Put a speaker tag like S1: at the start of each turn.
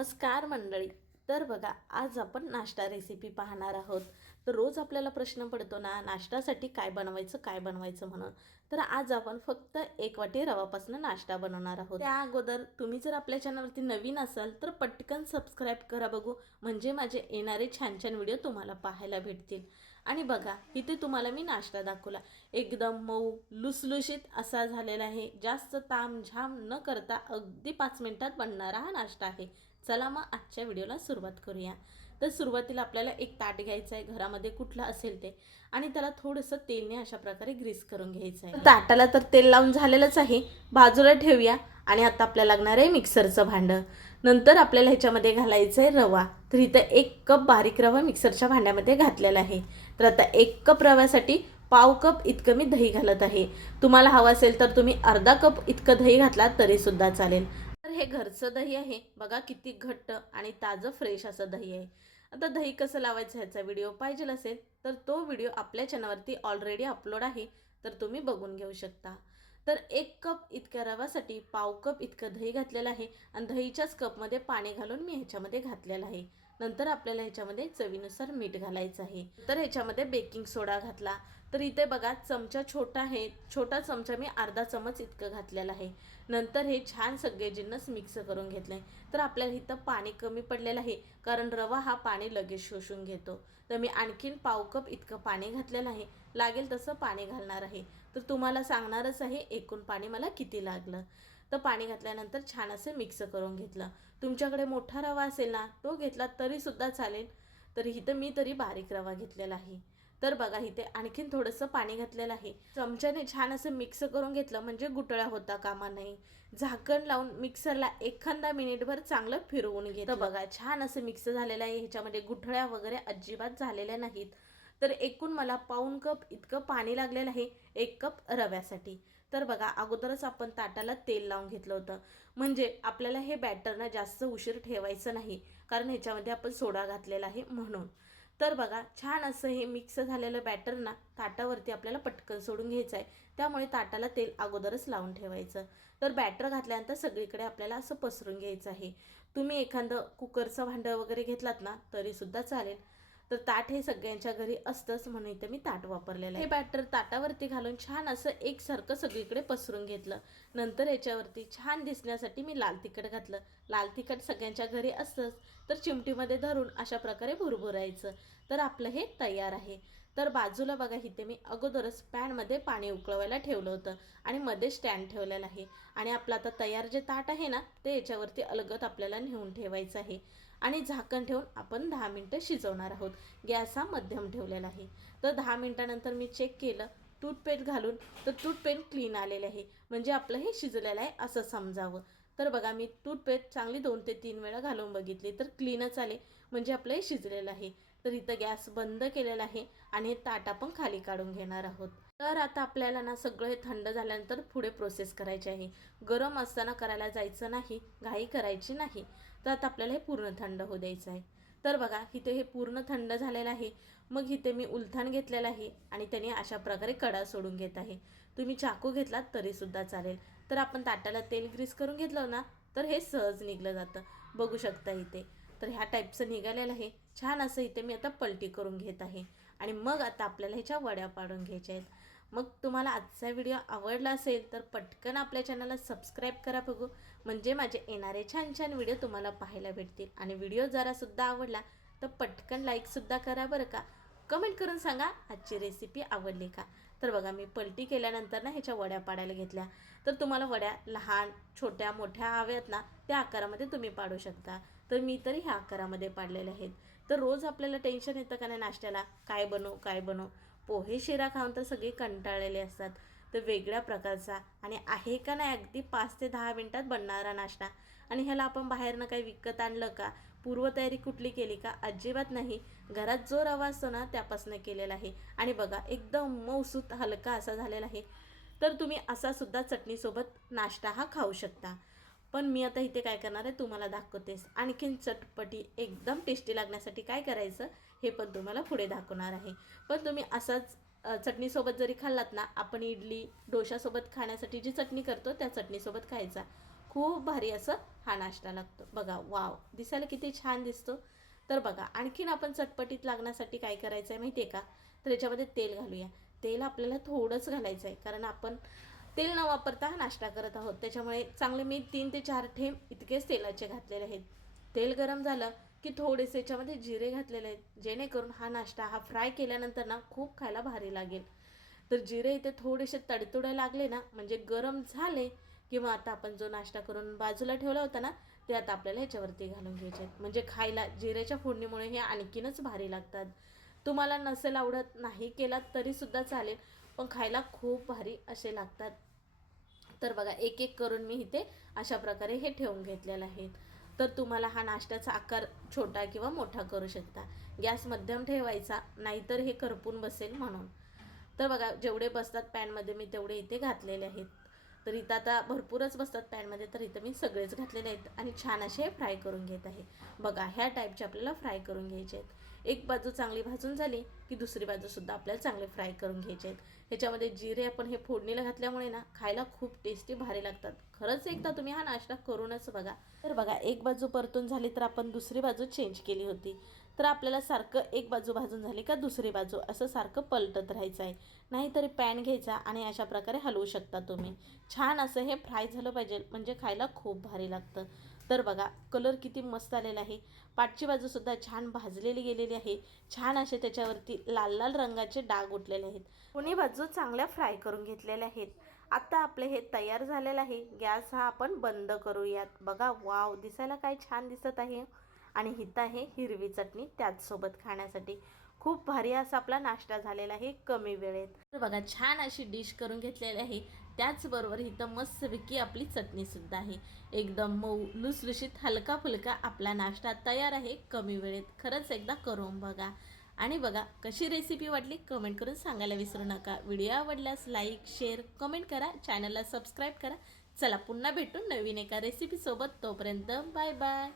S1: नमस्कार मंडळी. तर बघा आज आपण नाश्ता रेसिपी पाहणार आहोत. तर रोज आपल्याला प्रश्न पडतो ना नाश्त्यासाठी काय बनवायचं काय बनवायचं म्हणून. तर आज आपण फक्त एक वाटी रवापासून नाश्ता बनवणार आहोत. त्या अगोदर तुम्ही जर आपल्या चॅनलवरती नवीन असाल तर पटकन सबस्क्राईब करा बघू. म्हणजे माझे येणारे छान छान व्हिडिओ तुम्हाला पाहायला भेटतील. आणि बघा इथे तुम्हाला मी नाश्ता दाखवला. एकदम मऊ लुसलुशीत असा झालेला आहे. जास्त ताम झाम न करता अगदी पाच मिनिटात बनणारा हा नाश्ता आहे. चला मग आजच्या व्हिडिओला सुरुवात करूया. तर सुरुवातीला आपल्याला एक ताट घ्यायचं आहे घरामध्ये कुठलं असेल ते. आणि त्याला थोडंसं तेलने अशा प्रकारे ग्रीस करून घ्यायचं आहे. ताटाला तर तेल लावून झालेलंच आहे. बाजूला ठेवूया आणि आता आपल्याला लागणार आहे मिक्सरचं भांडं. नंतर आपल्याला ह्याच्यामध्ये घालायचं आहे रवा. तर इथं एक कप बारीक रवा मिक्सरच्या भांड्यामध्ये घातलेला आहे. तर आता एक कप रव्यासाठी पाव कप इतकं मी दही घालत आहे. तुम्हाला हवं असेल तर तुम्ही अर्धा कप इतकं दही घातला तरीसुद्धा चालेल. तर हे घरचं दही आहे. बघा किती घट्ट आणि ताजं फ्रेश असं दही आहे. आता दही कसं लावायचं ह्याचा व्हिडिओ पाहिजे असेल तर तो व्हिडिओ आपल्या चॅनलवरती ऑलरेडी अपलोड आहे तर तुम्ही बघून घेऊ शकता. तर एक कप इतक्या रवासाठी पाव कप इतकं दही घातलेलं आहे आणि दहीच्याच कपमध्ये पाणी घालून मी ह्याच्यामध्ये घातलेलं आहे. नंतर आपल्याला ह्याच्यामध्ये चवीनुसार मीठ घालायचं आहे. तर ह्याच्यामध्ये बेकिंग सोडा घातला तर इथे बघा चमचा छोटा आहे. छोटा चमचा मी अर्धा चमच इतकं घातलेला आहे. नंतर हे छान सगळे जिन्नस मिक्स करून घेतले. तर आपल्याला इथं पाणी कमी पडलेलं आहे कारण रवा हा पाणी लगेच शोषून घेतो. तर मी आणखीन पाव कप इतकं पाणी घातलेलं आहे. लागेल तसं पाणी घालणार आहे. तर तुम्हाला सांगणारच आहे एकूण पाणी मला किती लागलं. तर पाणी घातल्यानंतर छान असं मिक्स करून घेतलं. तुमच्याकडे मोठा रवा असेल ना तो घेतला तरीसुद्धा चालेल. तर इथं मी तरी बारीक रवा घेतलेला आहे. तर बघा इथे आणखीन थोडंसं पाणी घातलेलं आहे. चमच्याने छान असं मिक्स करून घेतलं म्हणजे गुटळ्या होता कामा नाही झाकण लावून मिक्सरला एखादा मिनिटभर चांगलं फिरवून घेतं बघा छान असं मिक्स झालेलं आहे. ह्याच्यामध्ये गुठळ्या वगैरे अजिबात झालेल्या नाहीत. तर एकूण मला पाऊन कप इतकं पाणी लागलेलं आहे एक कप रव्यासाठी. तर बघा अगोदरच आपण ताटाला तेल लावून घेतलं होतं. म्हणजे आपल्याला हे बॅटर ना जास्त उशीर ठेवायचं नाही. कारण ह्याच्यामध्ये आपण सोडा घातलेला आहे म्हणून. तर बघा छान असं हे मिक्स झालेलं बॅटर ना ताटावरती आपल्याला पटकन सोडून घ्यायचं आहे. त्यामुळे ताटाला तेल अगोदरच लावून ठेवायचं. तर बॅटर घातल्यानंतर सगळीकडे आपल्याला असं पसरून घ्यायचं आहे. तुम्ही एखादं कुकरचं भांडं वगैरे घेतलात ना तरीसुद्धा चालेल. तर ताट हे सगळ्यांच्या घरी असतंच म्हणून इथं मी ताट वापरलेलं आहे. हे बॅटर ताटावरती घालून छान असं एकसारखं सगळीकडे पसरून घेतलं. नंतर याच्यावरती छान दिसण्यासाठी मी लाल तिखट घातलं. लाल तिखट सगळ्यांच्या घरी असतंच तर चिमटीमध्ये धरून अशा प्रकारे भुरभुरायचं. तर आपलं हे तयार आहे. तर बाजूला बघा इथे मी अगोदरच पॅनमध्ये पाणी उकळवायला ठेवलं होतं आणि मध्ये स्टँड ठेवलेलं आहे. आणि आपलं आता तयार जे ताट आहे ना ते याच्यावरती अलगत आपल्याला नेऊन ठेवायचं आहे. आणि झाकण ठेवून आपण दहा मिनटं शिजवणार आहोत. गॅस हा मध्यम ठेवलेला आहे. तर दहा मिनटानंतर मी चेक केलं. टूथपेस्ट घालून तर टूथपेस्ट क्लीन आलेले आहे. म्हणजे आपलं हे शिजलेलं आहे असं समजावं. तर बघा मी टूथपेस्ट चांगली दोन ते तीन वेळा घालून बघितली तर क्लीनच आले. म्हणजे आपलं हे शिजलेलं आहे. तर इथं गॅस बंद केलेला आहे आणि हे ताट आपण खाली काढून घेणार आहोत. तर आता आपल्याला ना सगळं हे थंड झाल्यानंतर पुढे प्रोसेस करायची आहे. गरम असताना करायला जायचं नाही घाई करायची नाही. तर आता आपल्याला हे पूर्ण थंड होऊ द्यायचं आहे. तर बघा इथे हे पूर्ण थंड झालेलं आहे. मग इथे मी उलथान घेतलेलं आहे आणि त्याने अशा प्रकारे कडा सोडून घेत आहे. तुम्ही चाकू घेतलात तरीसुद्धा चालेल. तर आपण ताटाला तेल ग्रीस करून घेतलं ना तर हे सहज निघलं जातं. बघू शकता इथे. तर ह्या टाईपचं निघालेलं आहे. छान असं इथे मी आता पलटी करून घेत आहे. आणि मग आता आपल्याला ह्याच्या वड्या पाडून घ्यायच्या आहेत. मग तुम्हाला आजचा व्हिडिओ आवडला असेल तर पटकन आपल्या चॅनलला सबस्क्राईब करा बघू. म्हणजे माझे येणारे छान छान व्हिडिओ तुम्हाला पाहायला भेटतील. आणि व्हिडिओ जरासुद्धा आवडला तर पटकन लाईकसुद्धा करा बरं का. कमेंट करून सांगा आजची रेसिपी आवडली का? तर बघा मी पलटी केल्यानंतर ना ह्याच्या वड्या पाडायला घेतल्या. तर तुम्हाला वड्या लहान छोट्या मोठ्या हव्यात ना त्या आकारामध्ये तुम्ही पाडू शकता. तर मी तरी ह्या आकारामध्ये पाडलेल्या आहेत. तर रोज आपल्याला टेन्शन येतं का नाही नाश्त्याला? काय बनवू काय बनवू? पोहे शिरा खाऊन तर सगळे कंटाळलेले असतात. तर वेगळ्या प्रकारचा. आणि आहे का नाही अगदी पाच ते दहा मिनटात बनणारा नाश्ता. आणि ह्याला आपण बाहेरनं काही विकत आणलं का? पूर्वतयारी कुठली केली का? अजिबात नाही. घरात जो रवा असतो ना त्यापासून केलेला आहे. आणि बघा एकदम मौसूत हलका असा झालेला आहे. तर तुम्ही असा सुद्धा चटणीसोबत नाश्ता हा खाऊ शकता. पण मी आता इथे काय करणार आहे तुम्हाला दाखवतेस. आणखीन चटपटी एकदम टेस्टी लागण्यासाठी काय करायचं हे पण तुम्हाला पुढे दाखवणार आहे. पण तुम्ही असाच चटणीसोबत जरी खाल्लात ना आपण इडली डोशासोबत खाण्यासाठी जी चटणी करतो त्या चटणीसोबत खायचा. खूप भारी असं हा नाश्ता लागतो. बघा वाव दिसायला किती छान दिसतो. तर बघा आणखीन आपण चटपटीत लागण्यासाठी काय करायचं आहे माहिती आहे का? तर याच्यामध्ये तेल घालूया. तेल आपल्याला थोडंच घालायचं आहे कारण आपण तेल न वापरता हा नाश्ता करत आहोत. त्याच्यामुळे चांगले मी तीन ते चार थेंब इतकेच तेलाचे घातलेले आहेत. तेल गरम झालं की थोडेसे याच्यामध्ये जिरे घातलेले आहेत. जेणेकरून हा नाश्ता हा फ्राय केल्यानंतर ना खूप खायला भारी लागेल. तर जिरे इथे थोडेसे तडतुडे लागले ना म्हणजे गरम झाले किंवा आता आपण जो नाश्ता करून बाजूला ठेवला होता ना ते आता आपल्याला ह्याच्यावरती घालून घ्यायचे आहेत. म्हणजे खायला जिऱ्याच्या फोडणीमुळे हे आणखीनच भारी लागतात. तुम्हाला नसेल आवडत नाही केलात तरीसुद्धा चालेल. पण खायला खूप भारी असे लागतात. तर बघा एक एक करून मी इथे अशा प्रकारे हे ठेवून घेतलेलं आहे. तर तुम्हाला हा नाश्त्याचा आकार छोटा किंवा मोठा करू शकता. गॅस मध्यम ठेवायचा नाहीतर हे करपून बसेल म्हणून. तर बघा जेवढे बसतात पॅनमध्ये मी तेवढे इथे घातलेले आहेत. तर इथं आता भरपूरच बसतात पॅनमध्ये तर इथं मी सगळेच घातलेले आहेत आणि छान असे फ्राय करून घेत आहे. बघा ह्या टाईपचे आपल्याला फ्राय करून घ्यायचे आहेत. एक बाजू चांगली भाजून झाली की दुसरी बाजूसुद्धा आपल्याला चांगले फ्राय करून घ्यायचे आहेत. ह्याच्यामध्ये जिरे आपण हे फोडणीला घातल्यामुळे ना खायला खूप टेस्टी भारी लागतात. खरंच एकदा तुम्ही हा नाश्ता करूनच बघा. तर बघा एक बाजू परतून झाली तर आपण दुसरी बाजू चेंज केली होती. तर आपल्याला सारखं एक बाजू भाजून झाली का दुसरी बाजू? असं सारखं पलटत राहायचं आहे. नाहीतरी पॅन घ्यायचा आणि अशा प्रकारे हलवू शकता तुम्ही. छान असं हे फ्राय झालं पाहिजे. म्हणजे खायला खूप भारी लागतं. तर बघा कलर किती मस्त आलेला आहे. पाठची बाजूसुद्धा छान भाजलेली गेलेली आहे. छान असे त्याच्यावरती लाल लाल रंगाचे डाग उठलेले आहेत. दोन्ही बाजू चांगल्या फ्राय करून घेतलेल्या आहेत. आता आपले हे तयार झालेलं आहे. गॅस हा आपण बंद करूयात. बघा वाव दिसायला काय छान दिसत आहे. आणि हिथं आहे हिरवी चटणी त्याचसोबत खाण्यासाठी. खूप भारी असा आपला नाश्ता झालेला आहे कमी वेळेत. तर बघा छान अशी डिश करून घेतलेली आहे. त्याचबरोबर इथं मस्तपैकी आपली चटणीसुद्धा आहे. एकदम मऊ लुसलुशीत हलका फुलका आपला नाश्ता तयार आहे कमी वेळेत. खरंच एकदा करून बघा. आणि बघा कशी रेसिपी वाटली कमेंट करून सांगायला विसरू नका. व्हिडिओ आवडल्यास लाईक शेअर कमेंट करा. चॅनलला सबस्क्राईब करा. चला पुन्हा भेटून नवीन एका रेसिपीसोबत तोपर्यंत बाय बाय